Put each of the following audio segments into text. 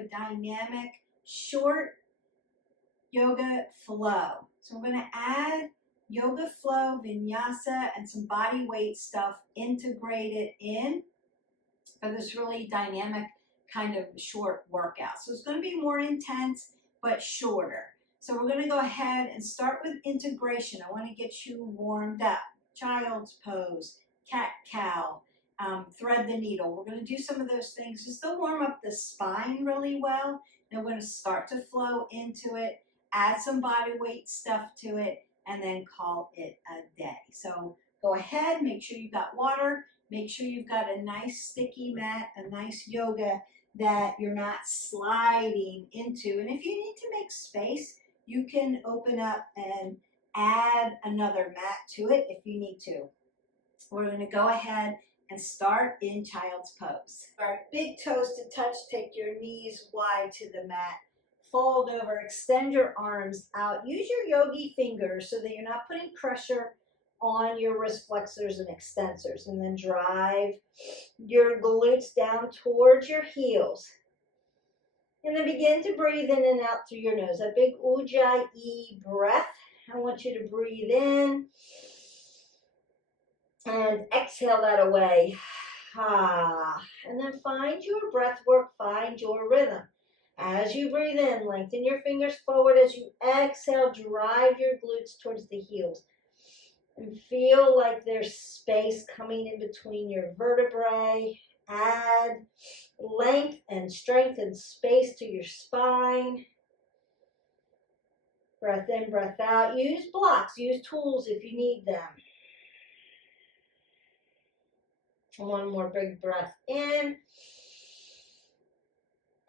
a dynamic, short yoga flow. So I'm going to add yoga flow, vinyasa, and some body weight stuff integrated in for this really dynamic kind of short workout. So it's going to be more intense, but shorter. So we're going to go ahead and start with integration. I want to get you warmed up. Child's pose, cat-cow, thread the needle. We're going to do some of those things just to warm up the spine really well. Then we're going to start to flow into it, add some body weight stuff to it, and then call it a day. So go ahead, make sure you've got water, make sure you've got a nice sticky mat, a nice yoga that you're not sliding into. And if you need to make space, you can open up and add another mat to it if you need to. We're going to go ahead and start in child's pose. All right, big toes to touch, take your knees wide to the mat. Fold over, extend your arms out. Use your yogi fingers so that you're not putting pressure on your wrist flexors and extensors. And then drive your glutes down towards your heels. And then begin to breathe in and out through your nose. A big ujjayi breath. I want you to breathe in and exhale that away. And then find your breath work, find your rhythm. As you breathe in, lengthen your fingers forward. As you exhale, drive your glutes towards the heels. And feel like there's space coming in between your vertebrae. Add length and strength and space to your spine. Breath in, breath out. Use blocks, use tools if you need them. One more big breath in.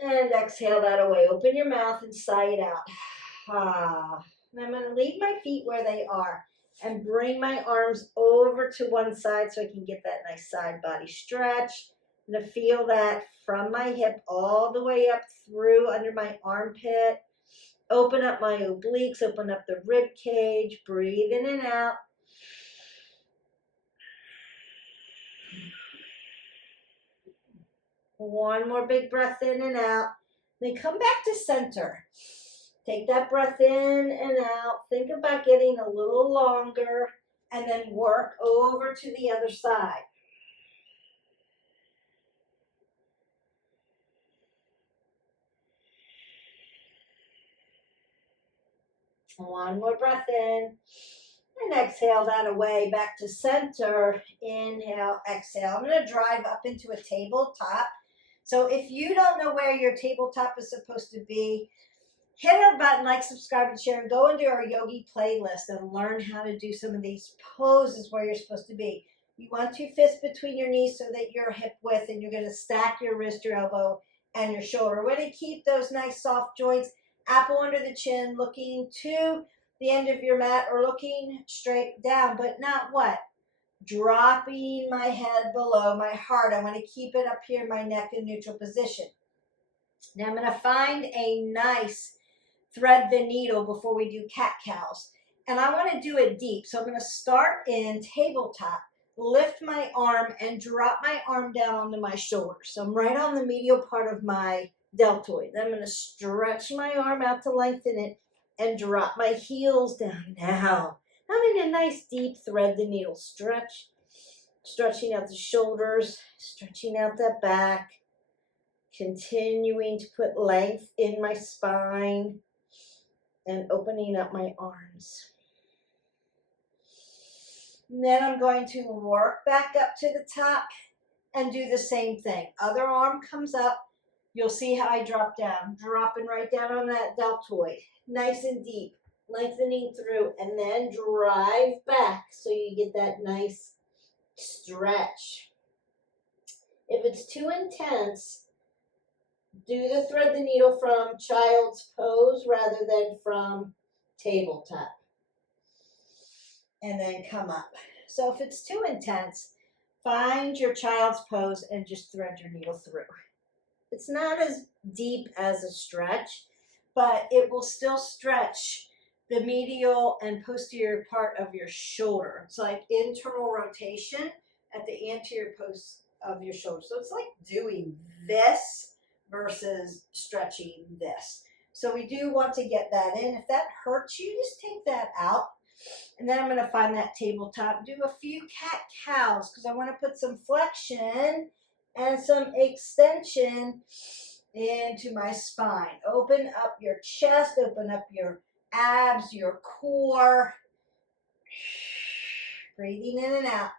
And exhale that away. Open your mouth and sigh it out. And I'm going to leave my feet where they are and bring my arms over to one side so I can get that nice side body stretch. I'm going to feel that from my hip all the way up through under my armpit. Open up my obliques, open up the rib cage. Breathe in and out. One more big breath in and out. Then come back to center. Take that breath in and out. Think about getting a little longer and then work over to the other side. One more breath in and exhale that away back to center. Inhale, exhale. I'm going to drive up into a tabletop. So if you don't know where your tabletop is supposed to be, hit our button, like, subscribe, and share, and go into our yogi playlist and learn how to do some of these poses where you're supposed to be. You want two fists between your knees so that you're hip width, and you're going to stack your wrist, your elbow, and your shoulder. We're going to keep those nice soft joints, apple under the chin, looking to the end of your mat or looking straight down, but not what? Dropping my head below my heart. I want to keep it up here in my neck in neutral position. Now I'm going to find a nice thread the needle before we do cat-cows. And I want to do it deep. So I'm going to start in tabletop, lift my arm and drop my arm down onto my shoulder. So I'm right on the medial part of my deltoid. Then I'm going to stretch my arm out to lengthen it and drop my heels down. Now I'm in a nice deep thread the needle stretch, stretching out the shoulders, stretching out that back, continuing to put length in my spine and opening up my arms. And then I'm going to work back up to the top and do the same thing. Other arm comes up. You'll see how I drop down, dropping right down on that deltoid, nice and deep. Lengthening through and then drive back so you get that nice stretch. If it's too intense, do the thread the needle from child's pose rather than from tabletop. And then come up. So if it's too intense, find your child's pose and just thread your needle through. It's not as deep as a stretch, but it will still stretch the medial and posterior part of your shoulder. It's like internal rotation at the anterior post of your shoulder. So it's like doing this, versus stretching this. So we do want to get that in. If that hurts you, just take that out. And then I'm going to find that tabletop, do a few cat-cows because I want to put some flexion and some extension into my spine. Open up your chest, open up your abs, your core. Breathing in and out.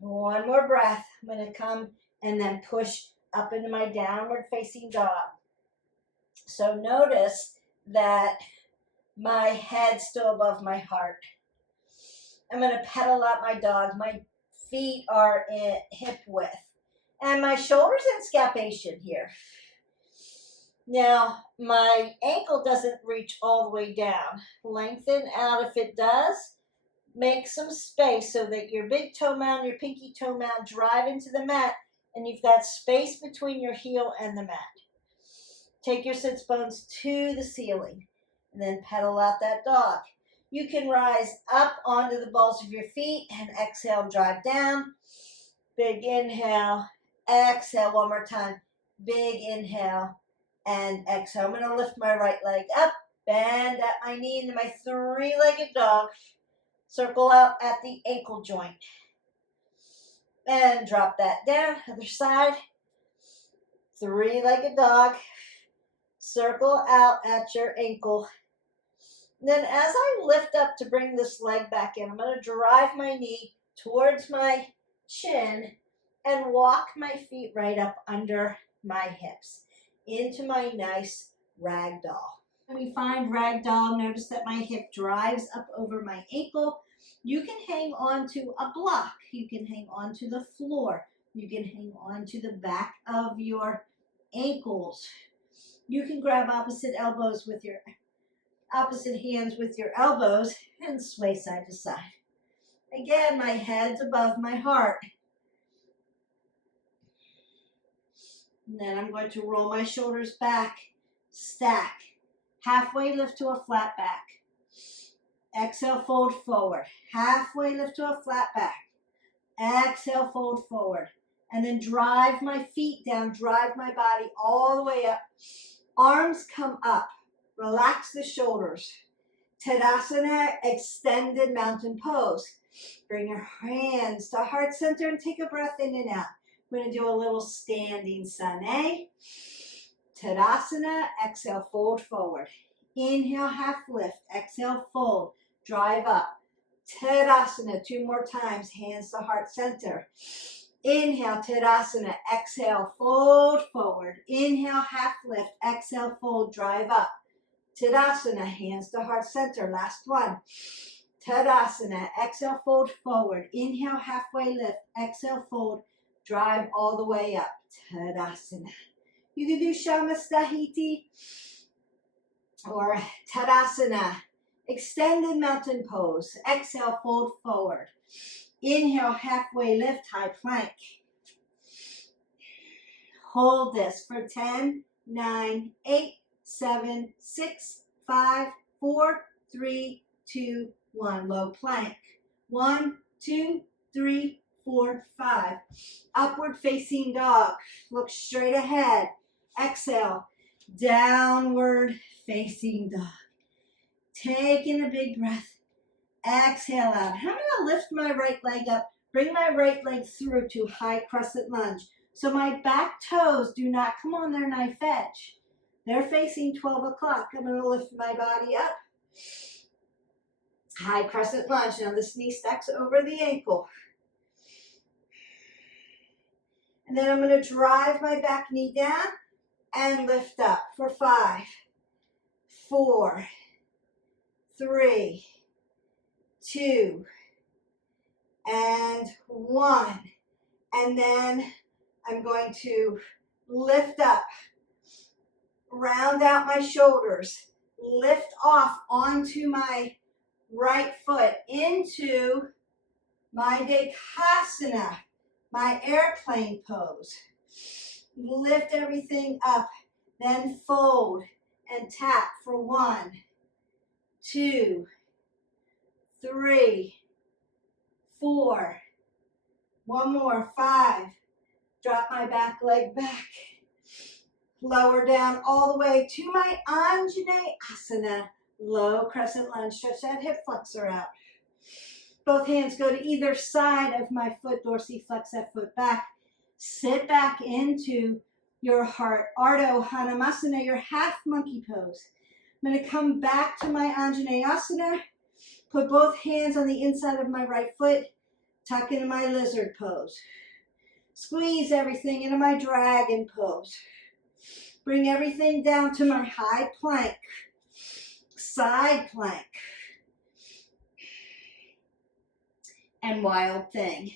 One more breath. I'm going to come and then push up into my downward facing dog. So notice that my head's still above my heart. I'm going to pedal out my dog. My feet are in hip width. And my shoulders in scapation here. Now, my ankle doesn't reach all the way down. Lengthen out if it does. Make some space so that your big toe mound, your pinky toe mound drive into the mat, and you've got space between your heel and the mat. Take your sits bones to the ceiling, and then pedal out that dog. You can rise up onto the balls of your feet and exhale, drive down. Big inhale, exhale one more time. Big inhale and exhale. I'm going to lift my right leg up, bend at my knee into my three-legged dog. Circle out at the ankle joint. And drop that down. Other side. Three-legged dog. Circle out at your ankle. Then as I lift up to bring this leg back in, I'm going to drive my knee towards my chin and walk my feet right up under my hips into my nice ragdoll. When we find ragdoll, notice that my hip drives up over my ankle. You can hang on to a block. You can hang on to the floor. You can hang on to the back of your ankles. You can grab opposite elbows with your opposite hands with your elbows and sway side to side. Again, my head's above my heart. And then I'm going to roll my shoulders back, stack. Halfway lift to a flat back. Exhale, fold forward. Halfway lift to a flat back. Exhale, fold forward. And then drive my feet down, drive my body all the way up. Arms come up. Relax the shoulders. Tadasana, extended mountain pose. Bring your hands to heart center and take a breath in and out. We're going to do a little standing sane. Tadasana, exhale, fold forward. Inhale, half lift. Exhale, fold. Drive up. Tadasana, two more times. Hands to heart center. Inhale, Tadasana. Exhale, fold forward. Inhale, half lift. Exhale, fold. Drive up. Tadasana, hands to heart center. Last one. Tadasana. Exhale, fold forward. Inhale, halfway lift. Exhale, fold. Drive all the way up. Tadasana. You can do Shamastahiti or Tadasana. Extended mountain pose. Exhale, fold forward. Inhale, halfway lift, high plank. Hold this for 10, 9, 8, 7, 6, 5, 4, 3, 2, 1. Low plank. 1, 2, 3, 4, 5. Upward facing dog. Look straight ahead. Exhale. Downward facing dog. Taking a big breath. Exhale out. I'm going to lift my right leg up. Bring my right leg through to high crescent lunge. So my back toes do not come on their knife edge. They're facing 12 o'clock. I'm going to lift my body up. High crescent lunge. Now this knee stacks over the ankle. And then I'm going to drive my back knee down and lift up for 5, 4, 3, 2, and 1. And then I'm going to lift up, round out my shoulders, lift off onto my right foot into my Dekasana, my airplane pose. Lift everything up, then fold and tap for 1, 2, 3, 4. One more. 5. Drop my back leg back. Lower down all the way to my Anjaneyasana. Low crescent lunge. Stretch that hip flexor out. Both hands go to either side of my foot. Dorsiflex that foot back. Sit back into your heart. Ardha Hanumasana, your half monkey pose. I'm going to come back to my Anjaneyasana. Put both hands on the inside of my right foot. Tuck into my lizard pose. Squeeze everything into my dragon pose. Bring everything down to my high plank. Side plank. And wild thing.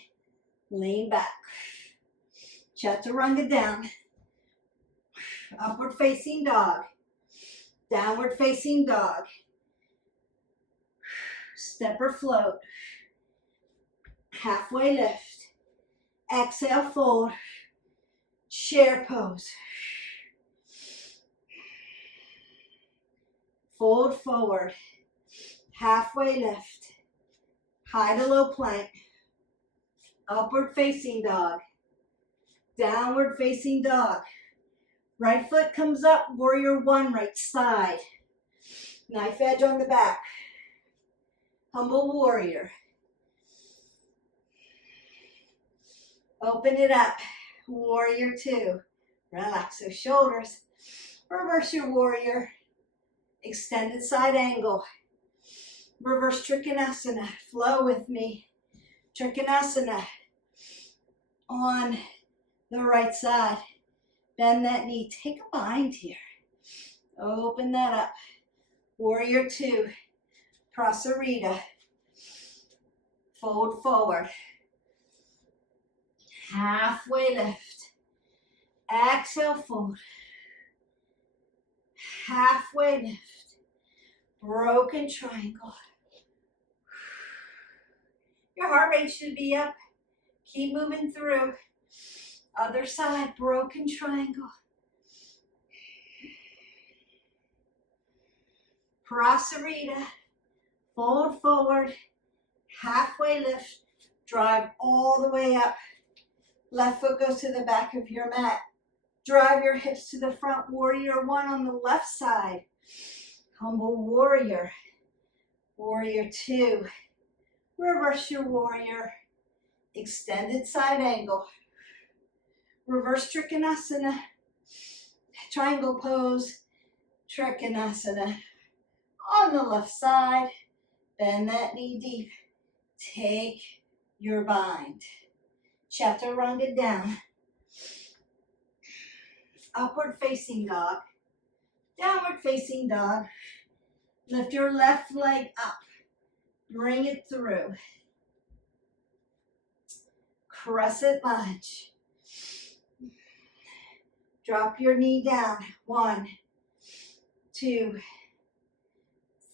Lean back. Chaturanga down. Upward facing dog. Downward facing dog. Step or float. Halfway lift. Exhale, fold. Chair pose. Fold forward. Halfway lift. High to low plank. Upward facing dog. Downward facing dog. Right foot comes up, warrior 1, right side. Knife edge on the back. Humble warrior. Open it up. Warrior 2. Relax those shoulders. Reverse your warrior. Extended side angle. Reverse Trikonasana. Flow with me. Trikonasana. On the right side. Bend that knee. Take a bind here. Open that up. Warrior 2. Prasarita. Fold forward. Halfway lift. Exhale, fold. Halfway lift. Broken triangle. Your heart rate should be up. Keep moving through. Other side, broken triangle. Prasarita. Fold forward. Halfway lift. Drive all the way up. Left foot goes to the back of your mat. Drive your hips to the front. Warrior 1 on the left side. Humble warrior. Warrior 2. Reverse your warrior. Extended side angle. Reverse Trikonasana. Triangle pose. Trikonasana. On the left side. Bend that knee deep. Take your bind. Chaturanga down. Upward facing dog. Downward facing dog. Lift your left leg up. Bring it through. Crescent lunge. Drop your knee down. 1, 2,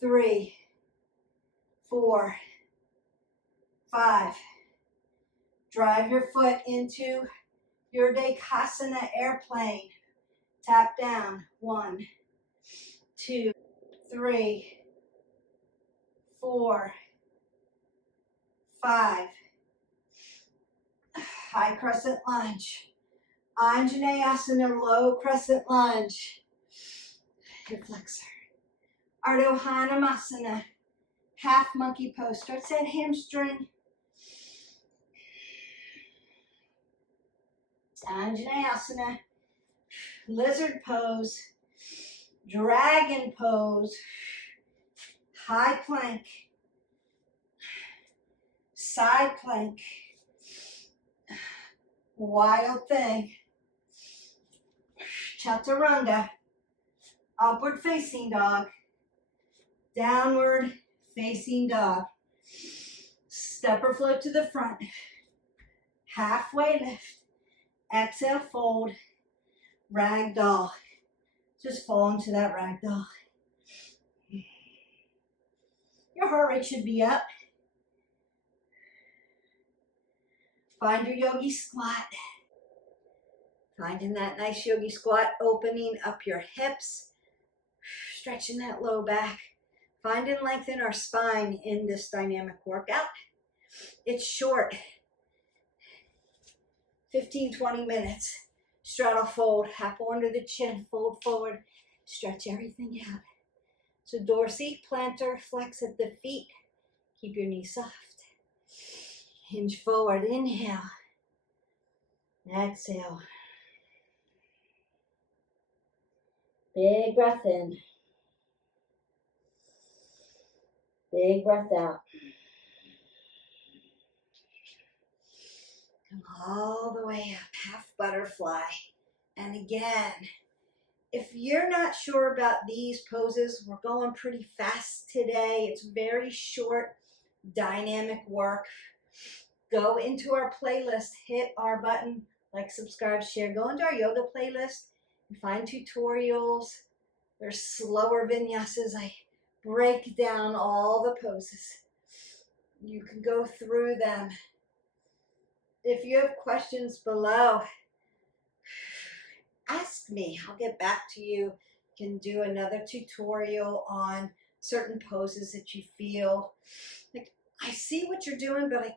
3, 4, 5. Drive your foot into your Dekasana airplane. Tap down. 1, 2, 3, 4, 5. High crescent lunge. Anjaneyasana, low crescent lunge. Hip flexor. Ardha Hanumasana. Half monkey pose. Stretch that hamstring. Anjaneyasana. Lizard pose. Dragon pose. High plank. Side plank. Wild thing. Chaturanga. Upward facing dog. Downward facing dog. Step or float to the front. Halfway lift. Exhale, fold. Ragdoll. Just fall into that ragdoll. Your heart rate should be up. Find your yogi squat. Finding that nice yogi squat, opening up your hips, stretching that low back. Find and lengthen our spine in this dynamic workout. It's short, 15, 20 minutes. Straddle fold, apple under the chin, fold forward, stretch everything out. So dorsey, plantar, flex at the feet. Keep your knees soft. Hinge forward, inhale. Exhale. Big breath in. Big breath out. Come all the way up, half butterfly. And again, if you're not sure about these poses, we're going pretty fast today. It's very short, dynamic work. Go into our playlist, hit our button, like, subscribe, share. Go into our yoga playlist and find tutorials. There's slower vinyasas. I break down all the poses. You can go through them. If you have questions below, ask me. I'll get back to you. Can do another tutorial on certain poses that you feel like, I see what you're doing, but I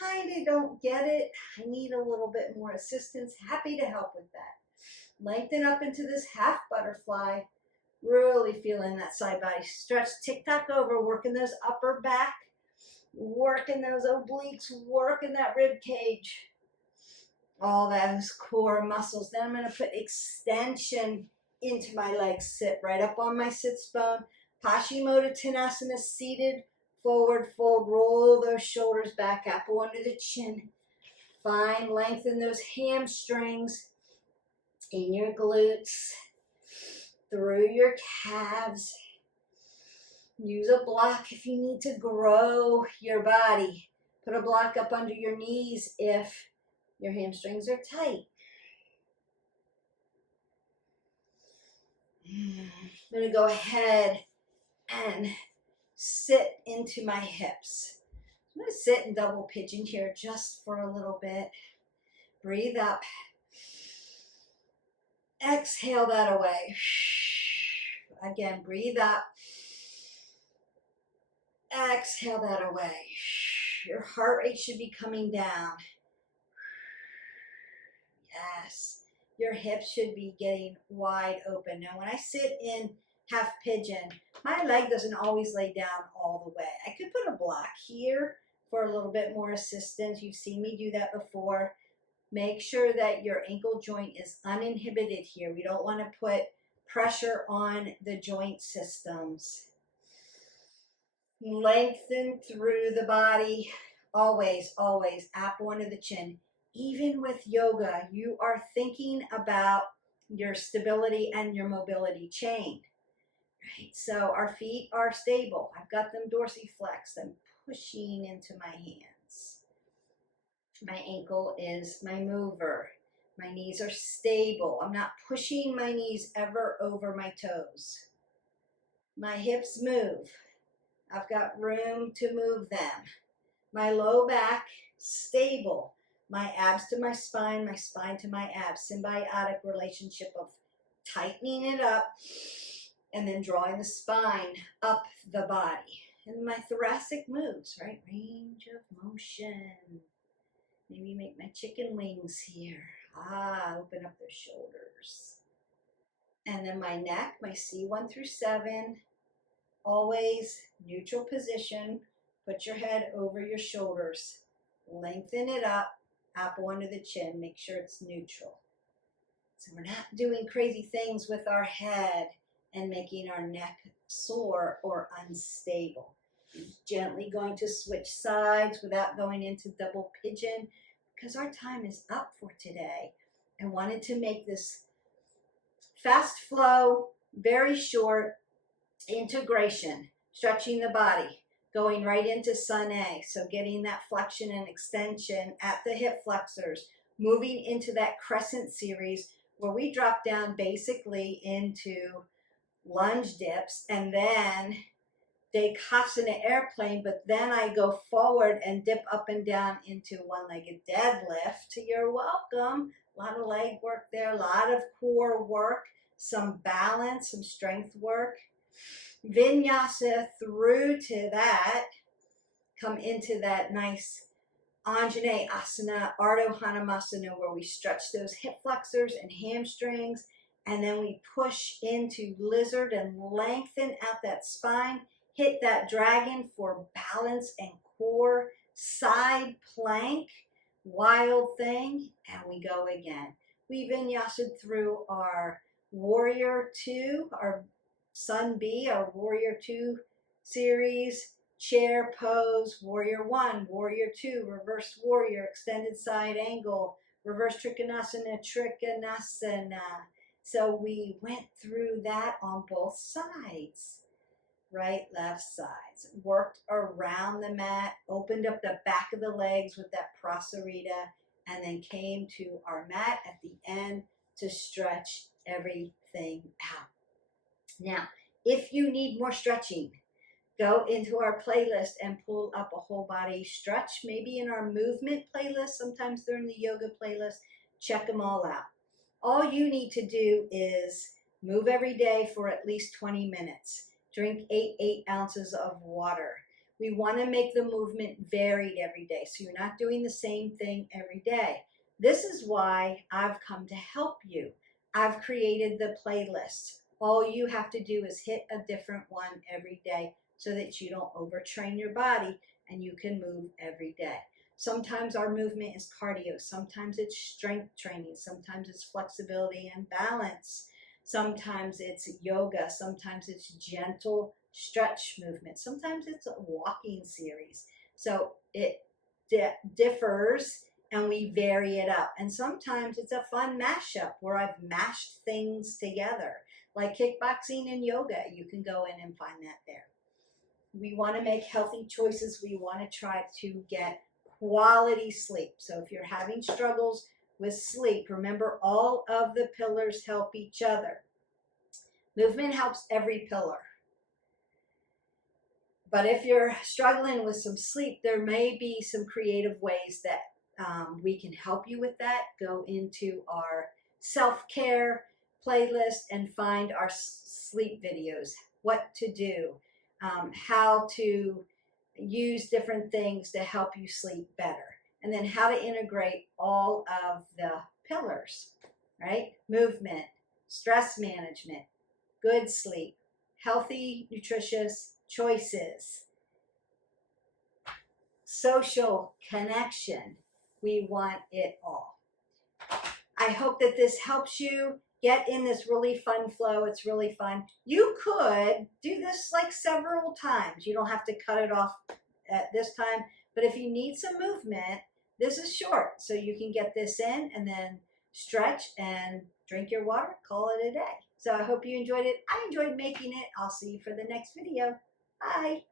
kind of don't get it. I need a little bit more assistance. Happy to help with that. Lengthen up into this half butterfly. Really feeling that side body stretch. Tick-tock over, working those upper back, working those obliques, working that rib cage. All those core muscles. Then I'm going to put extension into my legs. Sit right up on my sits bone. Paschimottanasana, seated, forward fold. Roll those shoulders back, apple under the chin. Find length in those hamstrings, in your glutes, through your calves. Use a block if you need to grow your body. Put a block up under your knees if your hamstrings are tight. I'm going to go ahead and sit into my hips. I'm going to sit in double pigeon here just for a little bit. Breathe up. Exhale that away. Again, breathe up. Exhale that away. Your heart rate should be coming down. Yes. Your hips should be getting wide open. Now, when I sit in half pigeon, my leg doesn't always lay down all the way. I could put a block here for a little bit more assistance. You've seen me do that before. Make sure that your ankle joint is uninhibited here. We don't want to put pressure on the joint systems. Lengthen through the body. Always, always. Apple under the chin. Even with yoga, you are thinking about your stability and your mobility chain. Right? So our feet are stable. I've got them dorsiflexed. I'm pushing into my hands. My ankle is my mover. My knees are stable. I'm not pushing my knees ever over my toes. My hips move. I've got room to move them. My low back, stable. My abs to my spine to my abs. Symbiotic relationship of tightening it up and then drawing the spine up the body. And my thoracic moves, right? Range of motion. Maybe make my chicken wings here. Open up those shoulders. And then my neck, my C1 through 7, always neutral position. Put your head over your shoulders. Lengthen it up, apple under the chin. Make sure it's neutral. So we're not doing crazy things with our head and making our neck sore or unstable. Gently going to switch sides without going into double pigeon, because our time is up for today. I wanted to make this fast flow, very short integration, stretching the body, going right into Sun A. So getting that flexion and extension at the hip flexors, moving into that Crescent series where we drop down basically into lunge dips and then Dekasana airplane, but then I go forward and dip up and down into one-legged deadlift. You're welcome. A lot of leg work there, a lot of core work, some balance, some strength work. Vinyasa through to that come into that nice Anjane Asana, Ardha Hanumasana, where we stretch those hip flexors and hamstrings, and then we push into lizard and lengthen out that spine. Hit that dragon for balance and core. Side plank, wild thing, and we go again. We vinyased through our warrior 2, our sun B, our warrior 2 series, chair pose, warrior 1, warrior 2, reverse warrior, extended side angle, reverse trikonasana, trikonasana. So we went through that on both sides, right, left sides. Worked around the mat, opened up the back of the legs with that prasarita, and then came to our mat at the end to stretch everything out. Now, if you need more stretching, go into our playlist and pull up a whole body stretch, maybe in our movement playlist. Sometimes they're in the yoga playlist. Check them all out. All you need to do is move every day for at least 20 minutes. Drink 8 ounces of water. We want to make the movement varied every day, so you're not doing the same thing every day. This is why I've come to help you. I've created the playlist. All you have to do is hit a different one every day so that you don't overtrain your body and you can move every day. Sometimes our movement is cardio. Sometimes it's strength training. Sometimes it's flexibility and balance. Sometimes it's yoga. Sometimes it's gentle stretch movement. Sometimes it's a walking series. So it differs, and we vary it up. And sometimes it's a fun mashup where I've mashed things together, like kickboxing and yoga. You can go in and find that there. We want to make healthy choices. We want to try to get quality sleep. So if you're having struggles with sleep, remember all of the pillars help each other. Movement helps every pillar. But if you're struggling with some sleep, there may be some creative ways that we can help you with that. Go into our self-care playlist and find our sleep videos, what to do, how to use different things to help you sleep better, and then how to integrate all of the pillars, right? Movement, stress management, good sleep, healthy, nutritious choices, social connection. We want it all. I hope that this helps you get in this really fun flow. It's really fun. You could do this like several times. You don't have to cut it off at this time. But if you need some movement, this is short. So you can get this in and then stretch and drink your water. Call it a day. So I hope you enjoyed it. I enjoyed making it. I'll see you for the next video. Bye.